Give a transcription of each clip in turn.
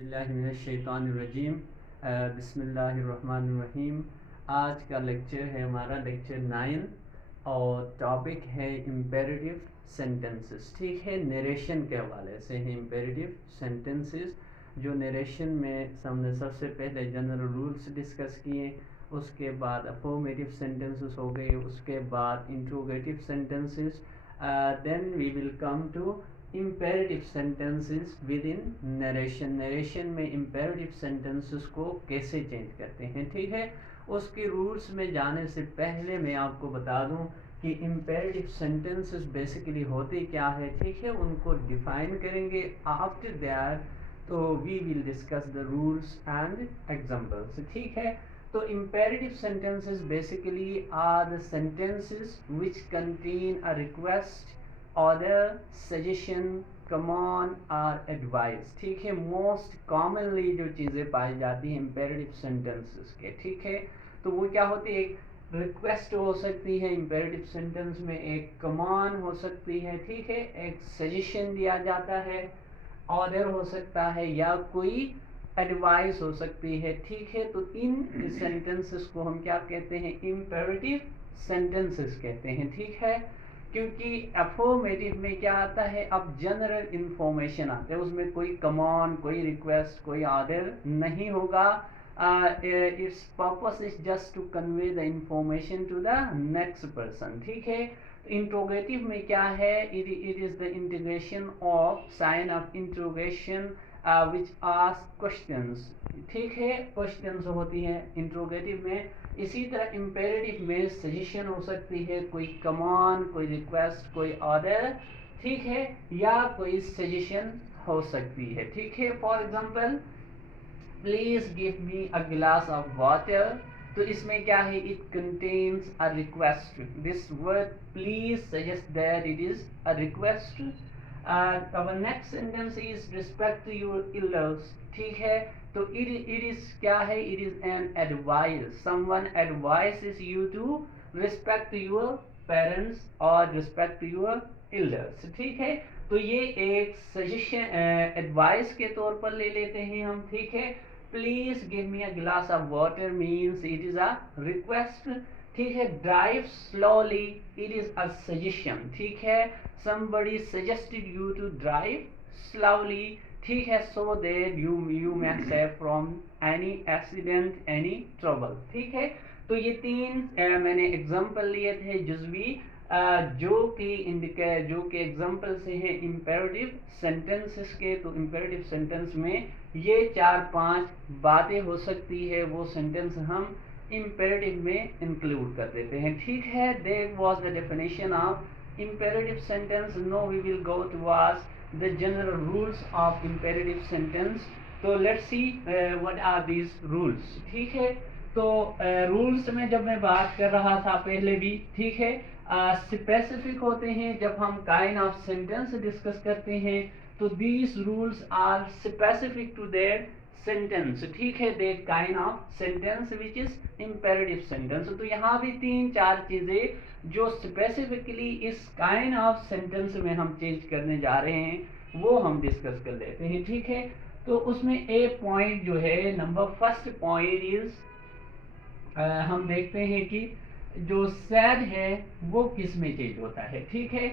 बिस्मिल्लाहिर्रहमानिर्रहीम। बिस्मिल्लाहिर्रहमानिर्रहीम। आज का लेक्चर है हमारा लेक्चर 9 और टॉपिक है इम्पेरेटिव सेंटेंसेस। ठीक है, नरेशन के हवाले से है इम्पेरेटिव सेंटेंसेस। जो नरेशन में हमने सबसे पहले जनरल रूल्स डिस्कस किए, उसके बाद अफर्मेटिव सेंटेंसेस हो गए, उसके बाद interrogative sentences, then we will come to imperative sentences within narration. Narration में इम्पेरेटिव सेंटेंसेस को कैसे चेंज करते हैं, ठीक है। उसके रूल्स में जाने से पहले मैं आपको बता दूं कि इम्पेरेटिव सेंटेंसेस बेसिकली होते क्या है, ठीक है, उनको डिफाइन करेंगे। आफ्टर दैट तो we will discuss the rules and examples, ठीक है। तो imperative sentences basically are the sentences which contain a request, order, suggestion, command और एडवाइस, ठीक है। मोस्ट कॉमनली जो चीज़ें पाई जाती हैं इम्पेरेटिव सेंटेंसेस के, ठीक है, तो वो क्या होती है, एक रिक्वेस्ट हो सकती है इम्पेरेटिव सेंटेंस में, एक कमांड हो सकती है, ठीक है, एक सजेशन दिया जाता है, ऑर्डर हो सकता है या कोई एडवाइस हो सकती है, ठीक है। तो इन सेंटेंसेस को हम क्या कहते हैं, इम्पेरेटिव सेंटेंसेस कहते हैं, ठीक है। क्योंकि अफर्मेटिव में क्या आता है, अब जनरल इंफॉर्मेशन आता है, उसमें कोई कमांड, कोई रिक्वेस्ट, कोई ऑर्डर नहीं होगा। Its purpose is just to convey the information to the next person, ठीक है। इंट्रोगेटिव में क्या है, it is the integration of sign of interrogation which ask questions, ठीक है, क्वेश्चंस होती हैं इंट्रोगेटिव में। इसी तरह इम्पेरेटिव में सजेशन हो सकती है, कोई कमांड, कोई रिक्वेस्ट, कोई ऑर्डर, ठीक है, या कोई सजेशन हो सकती है, ठीक है। For example, please give me a glass of water. तो इसमें क्या है, it contains a request. This word please suggest that it is a request. our next sentence is respect to your elders, ठीक है। तो it is क्या है, it is an advice. Someone advises you to respect your parents or respect your elders, ठीक है। तो ये एक सजेशन एडवाइस के तौर पर ले लेते हैं हम, ठीक है। Please give me a glass of water means it is a request, ठीक है। Drive slowly, it is a suggestion, ठीक है। somebody suggested you to drive slowly, ठीक है, so that you may save from any accident, any trouble, ठीक है। तो ये तीन मैंने एग्जांपल लिए थे जुज़वी, जो कि एग्जांपल से है इम्पेरेटिव सेंटेंसेस के। तो इम्पेरेटिव सेंटेंस में ये 4-5 बातें हो सकती है, वो सेंटेंस हम इम्पेरेटिव में इंक्लूड कर देते हैं, ठीक है। That was the definition of imperative sentence. Now we will go towards the general rules of imperative sentence. तो let's see what are these rules, ठीक है। तो रूल्स में जब मैं बात कर रहा था पहले भी, ठीक है, स्पेसिफिक होते हैं जब हम काइंड ऑफ सेंटेंस डिस्कस करते हैं। तो these rules are specific to that sentence, ठीक है, that kind of sentence which is imperative sentence. तो यहाँ भी 3-4 चीजें जो स्पेसिफिकली इस काइंड ऑफ सेंटेंस में हम चेंज करने जा रहे हैं वो हम डिस्कस कर लेते हैं, ठीक है। तो उसमें ए पॉइंट जो है, नंबर फर्स्ट पॉइंट इज, हम देखते हैं कि जो सैड है वो किस में चेंज होता है, ठीक है।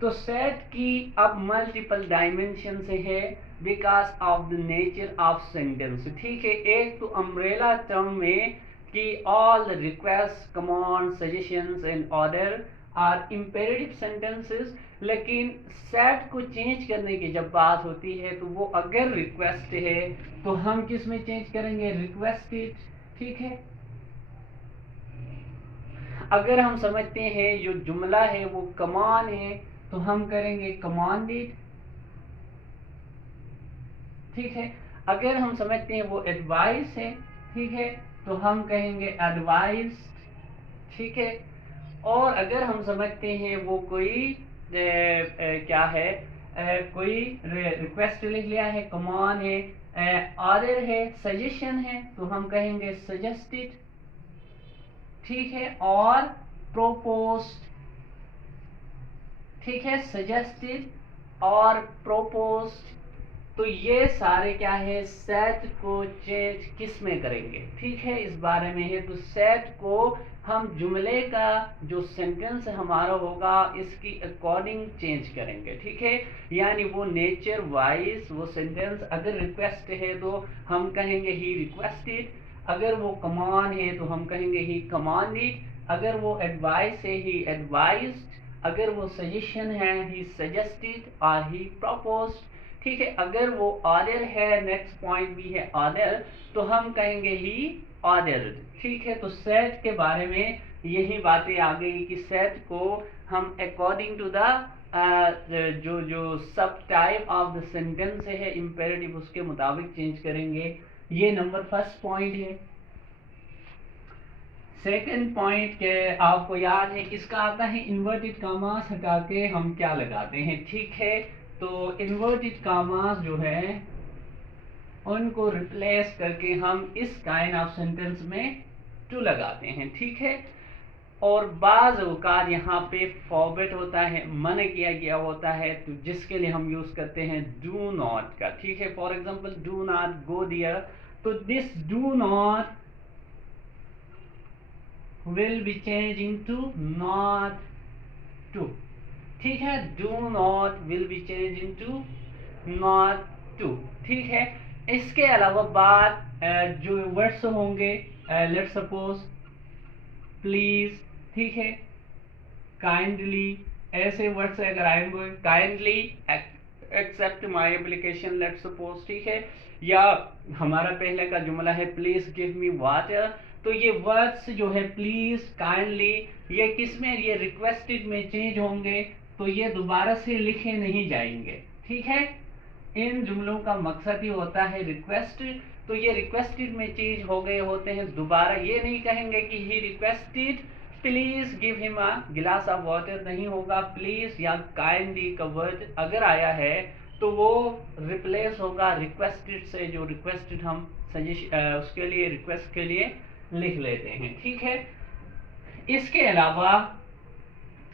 तो सैड की अब मल्टीपल डायमेंशन से है because of the nature of sentence, ठीक है। एक तो अम्ब्रेला टर्म में कि all the request, command, suggestions and order are imperative sentences, लेकिन सेट को चेंज करने की जब बात होती है तो वो अगर रिक्वेस्ट है तो हम किस में चेंज करेंगे, रिक्वेस्टेड, ठीक है। अगर हम समझते हैं जो जुमला है वो कमांड है तो हम करेंगे कमांडेड, ठीक है। अगर हम समझते हैं वो एडवाइस है, ठीक है, तो हम कहेंगे एडवाइस, ठीक है। और अगर हम समझते हैं वो कोई क्या है, कोई रिक्वेस्ट लिख लिया है, कमांड है, ऑर्डर है, सजेशन है, तो हम कहेंगे सजेस्टेड, ठीक है। और प्रोपोज्ड, ठीक है, सजेस्टेड और प्रोपोज्ड, तो ये सारे क्या है, सेट को चेंज किस में करेंगे, ठीक है, इस बारे में है। तो सेट को हम जुमले का जो सेंटेंस हमारा होगा इसकी अकॉर्डिंग चेंज करेंगे, ठीक है। यानी वो नेचर वाइज वो सेंटेंस अगर रिक्वेस्ट है तो हम कहेंगे ही रिक्वेस्टेड, अगर वो कमांड है तो हम कहेंगे ही कमांडेड, अगर वो एडवाइस है ही एडवाइज्ड, अगर वो सजेशन है ही सजेस्टेड और ही प्रपोज्ड, ठीक है। अगर वो ऑर्डर है, नेक्स्ट पॉइंट भी है ऑर्डर, तो हम कहेंगे ही ऑर्डर्ड, ठीक है। तो सेट के बारे में यही बातें आ गई कि सेट को हम अकॉर्डिंग टू द जो जो सब टाइप ऑफ द सेंटेंस है इंपेरेटिव उसके मुताबिक चेंज करेंगे। ये नंबर फर्स्ट पॉइंट है। सेकंड पॉइंट के आपको याद है किसका आता है, इन्वर्टेड कामास हटा के हम क्या लगाते हैं, ठीक है। तो इन्वर्टेड कामास जो है उनको रिप्लेस करके हम इस काइंड ऑफ सेंटेंस में टू लगाते हैं, ठीक है। और बाज औकात यहाँ पे फॉरबिड होता है, मना किया गया होता है, तो जिसके लिए हम यूज करते हैं डू नॉट का, ठीक है। For example do not go there, तो this do not will be changed into not to, ठीक है। do not will be changed into not to, ठीक है। इसके अलावा बात जो वर्ड्स होंगे, लेट्स सपोज प्लीज, ठीक है, काइंडली, ऐसे वर्ड्स अगर आएंगे, kindly accept my application, let's suppose, ठीक है। या हमारा पहले का जुमला है प्लीज गिव मी वाटर, तो ये वर्ड्स जो है प्लीज, काइंडली, ये किस में, ये रिक्वेस्टेड में चेंज होंगे, तो ये दोबारा से लिखे नहीं जाएंगे, ठीक है। इन जुमलों का मकसद ही होता है रिक्वेस्ट, तो ये रिक्वेस्टेड में चेंज हो गए होते हैं, दोबारा ये नहीं कहेंगे कि he requested please give him a glass of water, नहीं होगा। प्लीज या काइंडली का वर्ड अगर आया है तो वो रिप्लेस होगा रिक्वेस्टेड से, जो रिक्वेस्टेड हम उसके लिए रिक्वेस्ट के लिए लिख लेते हैं, ठीक है। इसके अलावा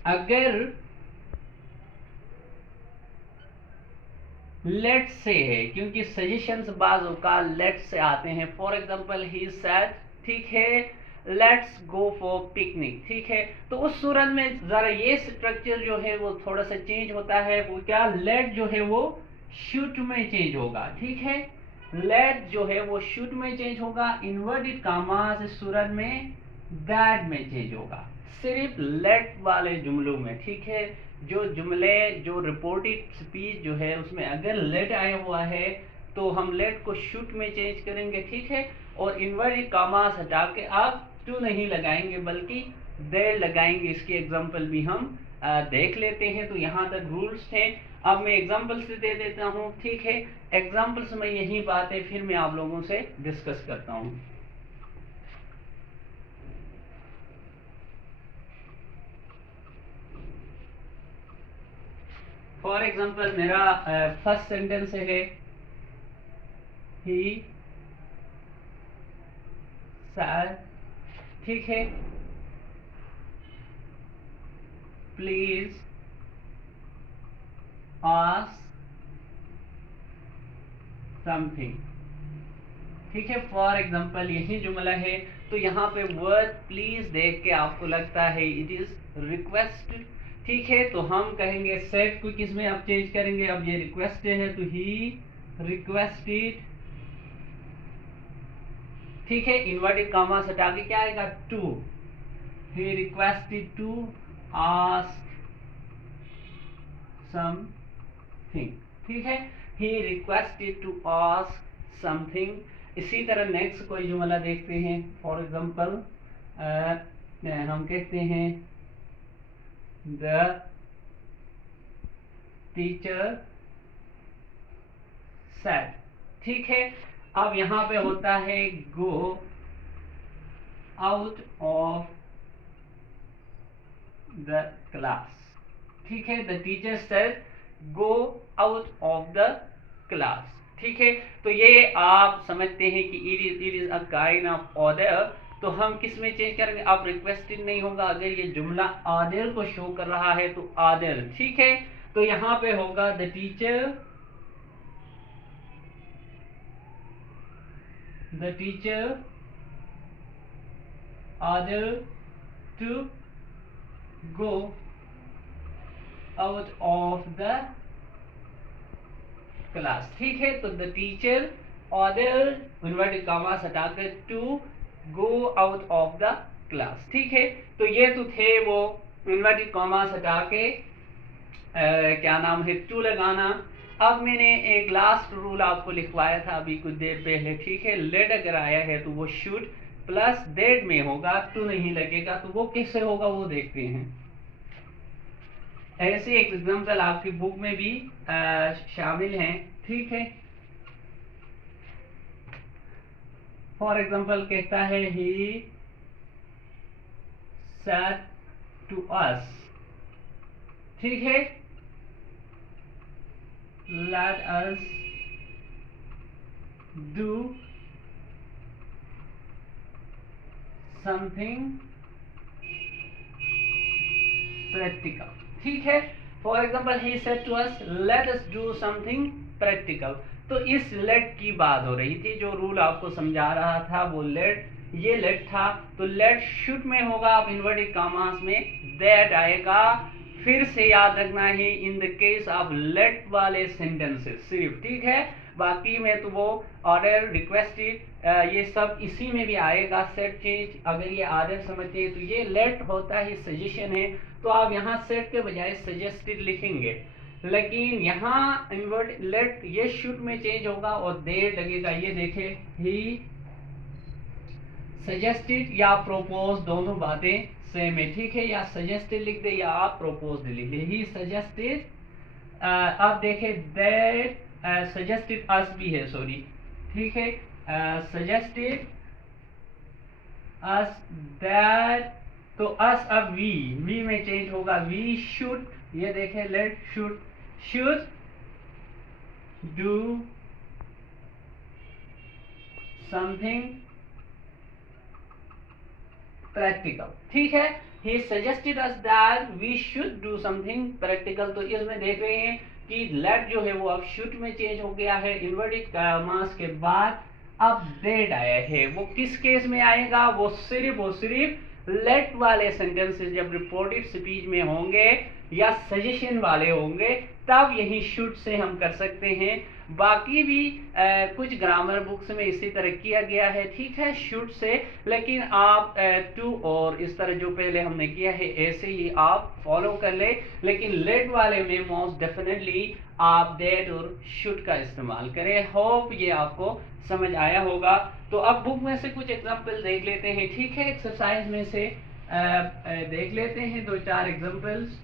अगर लेट से है, क्योंकि सजेशंस बाज का लेट से आते हैं। फॉर एग्जांपल ही सेड, ठीक है, लेट्स गो फॉर पिकनिक, ठीक है। तो उस सूरत में जरा ये स्ट्रक्चर जो है वो थोड़ा सा चेंज होता है, वो क्या, लेट जो है वो शुड में चेंज होगा, ठीक है। लेट जो है वो शुड में चेंज होगा, इन्वर्टेड कामास इस सूरत में दैट में चेंज होगा, सिर्फ लेट वाले जुमलों में, ठीक है। जो जुमले जो रिपोर्टेड स्पीच जो है उसमें अगर लेट आया हुआ है तो हम लेट को शुड में चेंज करेंगे, ठीक है। और इन्वर्टेड कामास हटा के आप टू नहीं लगाएंगे बल्कि देर लगाएंगे। इसकी एग्जांपल भी हम देख लेते हैं। तो यहाँ तक रूल्स थे, अब मैं एग्जांपल से दे देता हूँ, ठीक है। एग्जांपल्स में यही बात है, फिर मैं आप लोगों से डिस्कस करता हूँ। फॉर एग्जांपल मेरा फर्स्ट सेंटेंस है ही सैड, ठीक है, प्लीज आस्क समथिंग, ठीक है। फॉर एग्जांपल यही जुमला है, तो यहाँ पे वर्ड प्लीज देख के आपको लगता है इट इज रिक्वेस्ट, ठीक है। तो हम कहेंगे सेट को किस में आप चेंज करेंगे, अब ये रिक्वेस्ट है तो ही रिक्वेस्टेड, ठीक है। इन्वर्टेड कामा हटा के क्या आएगा, to, he requested to ask something, ठीक है, he requested to ask something. इसी तरह नेक्स्ट कोई जुमला देखते हैं। फॉर एग्जांपल हम कहते हैं द टीचर सेड, ठीक है। अब यहां पे होता है गो आउट ऑफ द क्लास, ठीक है। The teacher said go out of the class, ठीक है। तो ये आप समझते हैं कि it is a kind of order, तो हम किस में चेंज करेंगे, अब रिक्वेस्टेड नहीं होगा, अगर ये जुमला ऑर्डर को शो कर रहा है तो ऑर्डर, ठीक है। तो यहाँ पे होगा the teacher the teacher ordered to go out of the class. ठीक है, तो the teacher order inverted commas हटाकर to go out of the class. ठीक है, तो ये तो थे वो इन्वर्टेड कॉमास हटा के क्या नाम है टू लगाना। अब मैंने एक लास्ट रूल आपको लिखवाया था अभी कुछ देर पहले। ठीक है, लेट अगर आया है तो वो शुड प्लस डेट में होगा, टू नहीं लगेगा। तो वो कैसे होगा वो देखते हैं। ऐसे एग्जाम्पल आपकी बुक में भी शामिल हैं। ठीक है, फॉर एग्जाम्पल कहता है ही सेड टू अस। ठीक है, let us do something practical. ठीक है, for example he said to us let us do something practical. तो इस लेट की बात हो रही थी। जो रूल आपको समझा रहा था वो लेट, ये लेट था। तो लेट शुड में होगा, आप इन्वर्टेड कॉमास में दैट आएगा। फिर से याद रखना है in the case of let वाले सेंटेंसेस सिर्फ। ठीक है, बाकी में तो वो ऑर्डर रिक्वेस्टेड ये सब इसी में भी आएगा। सेट चेंज अगर ये ऑर्डर समझते हैं तो ये लेट होता है, सजेशन है। तो आप यहाँ सेट के बजाय सजेस्टेड लिखेंगे, लेकिन यहाँ इन्वर्ट लेट ये शुड में चेंज होगा और देर लगेगा। ये देखे ही सजेस्टेड या प्रोपोज दोनों बातें सेम है। ठीक है, या सजेस्टेड लिख दे या आप प्रोपोज लिख दे। ही सजेस्टेड, अब देखे दैट सजेस्टेड अस भी है, सॉरी। ठीक है, सजेस्टेड अस दैट, तो अस अब वी में चेंज होगा, वी शुड। ये देखे let should do something practical. ठीक है, he suggested us that we should do something practical। तो इसमें देख रहे हैं कि लेट जो है वो अब शुड में चेंज हो गया है इन्वर्टेड कॉमास के बाद। अब दैट आया है, वो किस केस में आएगा? वो सिर्फ लेट वाले सेंटेंसेस जब रिपोर्टेड स्पीच में होंगे या सजेशन वाले होंगे तब यही शुड से हम कर सकते हैं। बाकी भी कुछ ग्रामर बुक्स में इसी तरह किया गया है। ठीक है, शुड से, लेकिन आप टू और इस तरह जो पहले हमने किया है ऐसे ही आप फॉलो कर ले। लेकिन लेट वाले में मोस्ट डेफिनेटली आप दैट और शुड का इस्तेमाल करें। होप ये आपको समझ आया होगा। तो अब बुक में से कुछ एग्जाम्पल देख लेते हैं। ठीक है, एक्सरसाइज में से देख लेते हैं 2-4 एग्जाम्पल्स।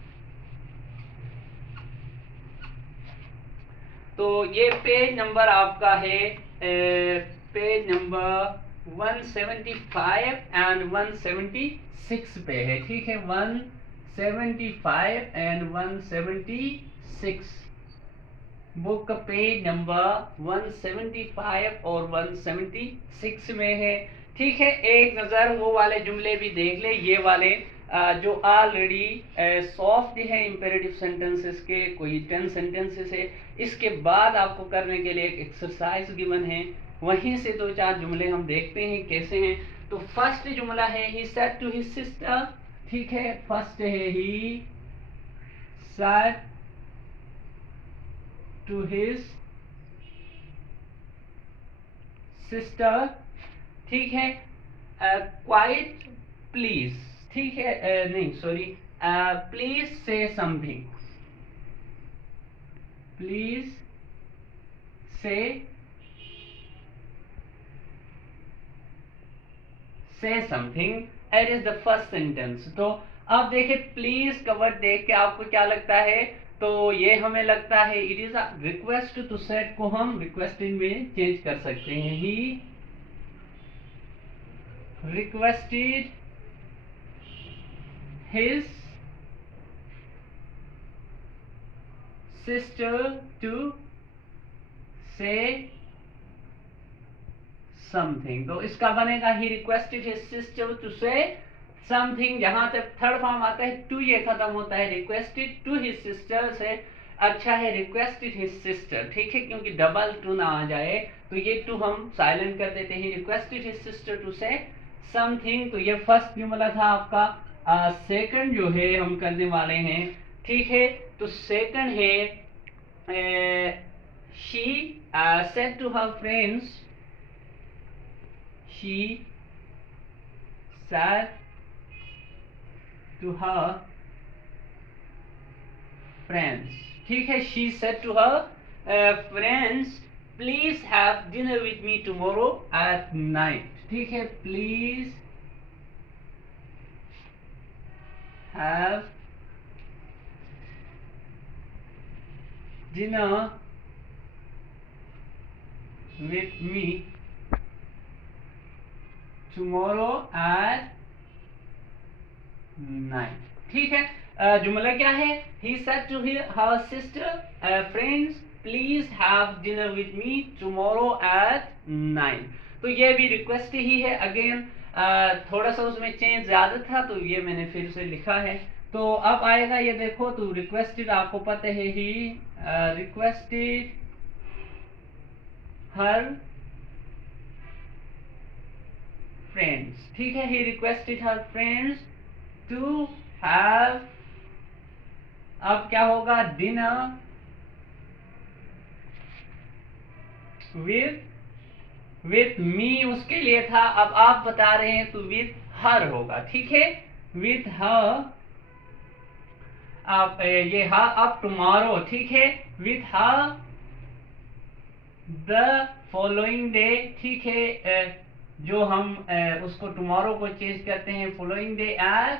तो ये पेज नंबर आपका है पेज नंबर 175 एंड 176 पे है। ठीक है, 175 एंड 176 बुक का पेज नंबर 175 और 176 में है। ठीक है, एक नज़र वो वाले जुमले भी देख ले, ये वाले जो ऑलरेडी सॉफ्ट है इंपेरेटिव सेंटेंसेस के, कोई 10 सेंटेंसेस है। इसके बाद आपको करने के लिए एक एक्सरसाइज गिवन है, वहीं से 2-4 जुमले हम देखते हैं कैसे हैं। तो फर्स्ट जुमला है he said to his sister. ठीक है, फर्स्ट है he said to his sister. ठीक है, क्वाइट प्लीज। ठीक है, नहीं sorry, please say something, please say something, it is the first sentence. तो अब देखिए प्लीज का वर्ड देख के आपको क्या लगता है? तो ये हमें लगता है it is a request to said को हम रिक्वेस्टिंग में चेंज कर सकते हैं। He requested his sister to say something। तो इसका बनेगा he requested his sister to say something. जहां तक थर्ड फॉर्म आता है टू ये खत्म होता है, रिक्वेस्टेड टू हिज सिस्टर से अच्छा है रिक्वेस्टेड हिज सिस्टर, ठीक है, क्योंकि डबल टू ना आ जाए तो ये टू हम साइलेंट कर देते हैं। Requested his sister to say something, तो ये फर्स्ट जुमला था आपका। सेकंड जो है हम करने वाले हैं, ठीक है, तो सेकंड है she said to her friends, she said to her friends, ठीक है, she said to her friends please have dinner with me tomorrow at night, ठीक है, please have dinner with me tomorrow at night, ठीक है। जुमला क्या है? He said to her sister, friends, please have dinner with me tomorrow at 9। तो ये भी रिक्वेस्ट ही है। अगेन थोड़ा सा उसमें चेंज ज्यादा था तो ये मैंने फिर से लिखा है। तो अब आएगा ये देखो, तो रिक्वेस्टेड आपको पता है ही रिक्वेस्टेड हर फ्रेंड्स, ठीक है, he requested her friends to have, अब क्या होगा, डिनर विथ मी उसके लिए था, अब आप बता रहे हैं तो विथ हर होगा, ठीक है, विथ हर। आप ये हर अब टुमारो, ठीक है, with her the following day, ठीक है, जो हम उसको टुमारो को चेंज करते हैं फॉलोइंग डे एट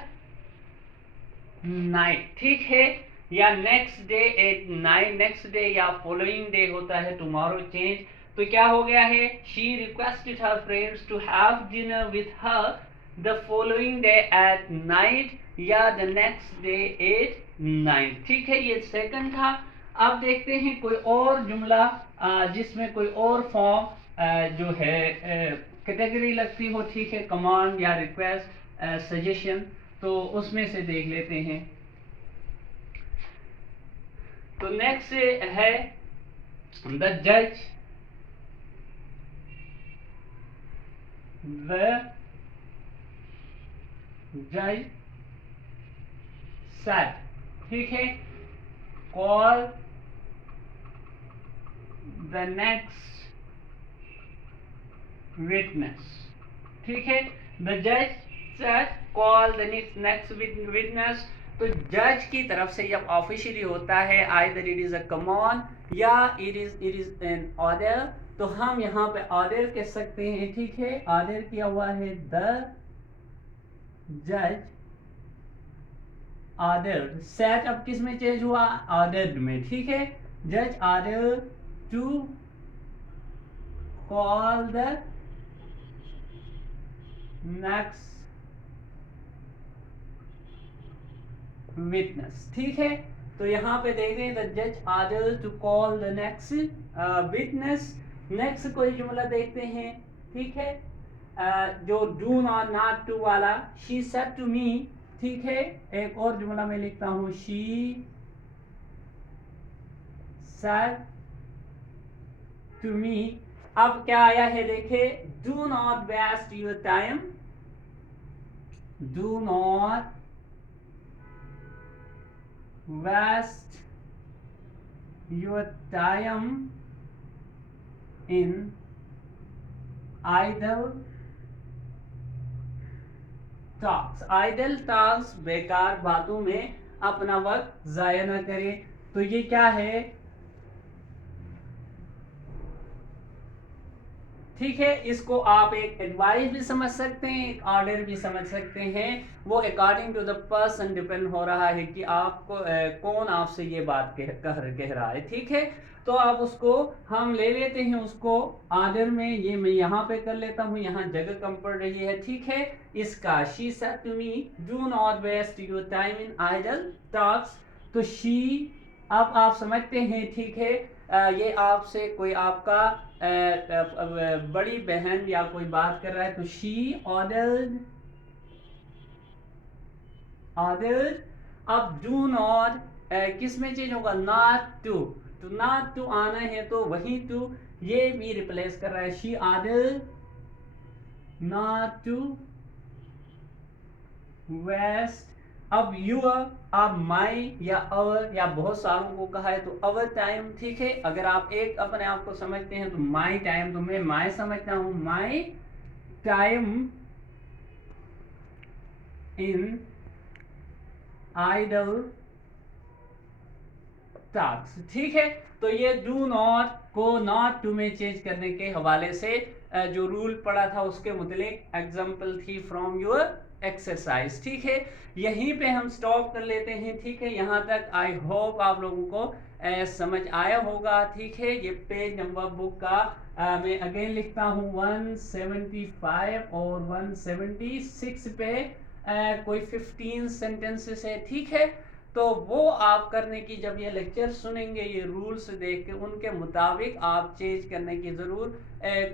नाइट, ठीक है, या next day at night, next day या फॉलोइंग डे होता है टुमारो चेंज। तो क्या हो गया है, she requested her friends to have dinner with her the following day at night या the next day at night, ठीक है, ये सेकंड था। अब देखते हैं कोई और जुमला जिसमें कोई और फॉर्म जो है कैटेगरी लगती हो, ठीक है, कमांड या रिक्वेस्ट सजेशन, तो उसमें से देख लेते हैं। तो नेक्स्ट है द जज, द जज सेड, ठीक है, कॉल द नेक्स्ट विटनेस, ठीक है, द जज said call the next witness. तो जज की तरफ से जब ऑफिशियली होता है either it is a command या इट इज एन ऑर्डर, तो हम यहाँ पे ऑर्डर कह सकते हैं, ठीक है, ऑर्डर किया हुआ है द जज ऑर्डर, सेट अब किस में चेंज हुआ, ऑर्डर्ड में, ठीक है, जज order to call the next witness, ठीक है। तो यहाँ पे देख रहे हैं द जज order to call the next witness. Next कोई जुमला देखते हैं, ठीक है, जो डू नॉट नॉट टू वाला, शी सेड टू मी, ठीक है, एक और जुमला मैं लिखता हूं, शी सेड टू मी। अब क्या आया है देखे, do not waste your time, do not waste your time in idle talks, idle talks बेकार बातों में अपना वक्त जाया ना करे। तो ये क्या है, ठीक है, इसको आप एक एडवाइस भी समझ सकते हैं, एक ऑर्डर भी समझ सकते हैं, वो according to the person depend हो रहा है कि आपको कौन आपसे ये बात कह रहा है, ठीक है। तो आप उसको हम ले लेते हैं उसको ऑर्डर में, ये मैं यहाँ पे कर लेता हूँ, यहाँ जगह कम पड़ रही है, ठीक है, इसका she said to me do not waste your time in idle talks. तो शी, अब आप समझते हैं, ठीक है, ये आपसे कोई आपका बड़ी बहन या कोई बात कर रहा है, तो शी ऑर्डर्ड, अब डू नॉट किस में चेंज होगा, नॉट टू, तो नॉट टू आना है तो वही टू ये भी रिप्लेस कर रहा है, शी आदिल नॉट टू वेस्ट। अब यूर, आप माई या अवर या बहुत सारों को कहा है तो अवर टाइम, ठीक है। अगर आप एक अपने आप को समझते हैं तो माई टाइम, तो मैं माई समझता हूं, my time in idle task, ठीक है। तो ये डू नॉट को नॉट टू में चेंज करने के हवाले से जो रूल पढ़ा था उसके मुतलिक एग्जांपल थी फ्रॉम योर एक्सरसाइज, ठीक है। यहीं पे हम स्टॉप कर लेते हैं, ठीक है। यहाँ तक आई होप आप लोगों को समझ आया होगा, ठीक है। ये पेज नंबर बुक का मैं अगेन लिखता हूँ 175 और 176 पे कोई 15 सेंटेंसेस है, ठीक है। तो वो आप करने की, जब ये लेक्चर सुनेंगे ये रूल्स देख के उनके मुताबिक आप चेंज करने की ज़रूर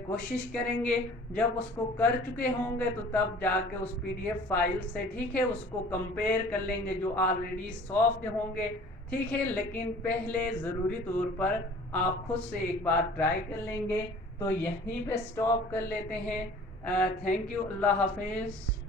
कोशिश करेंगे। जब उसको कर चुके होंगे तो तब जाके उस पीडीएफ फाइल से, ठीक है, उसको कंपेयर कर लेंगे जो ऑलरेडी सॉफ्ट होंगे, ठीक है। लेकिन पहले ज़रूरी तौर पर आप खुद से एक बार ट्राई कर लेंगे। तो यहीं पे स्टॉप कर लेते हैं। थैंक यू, अल्लाह हाफिज़।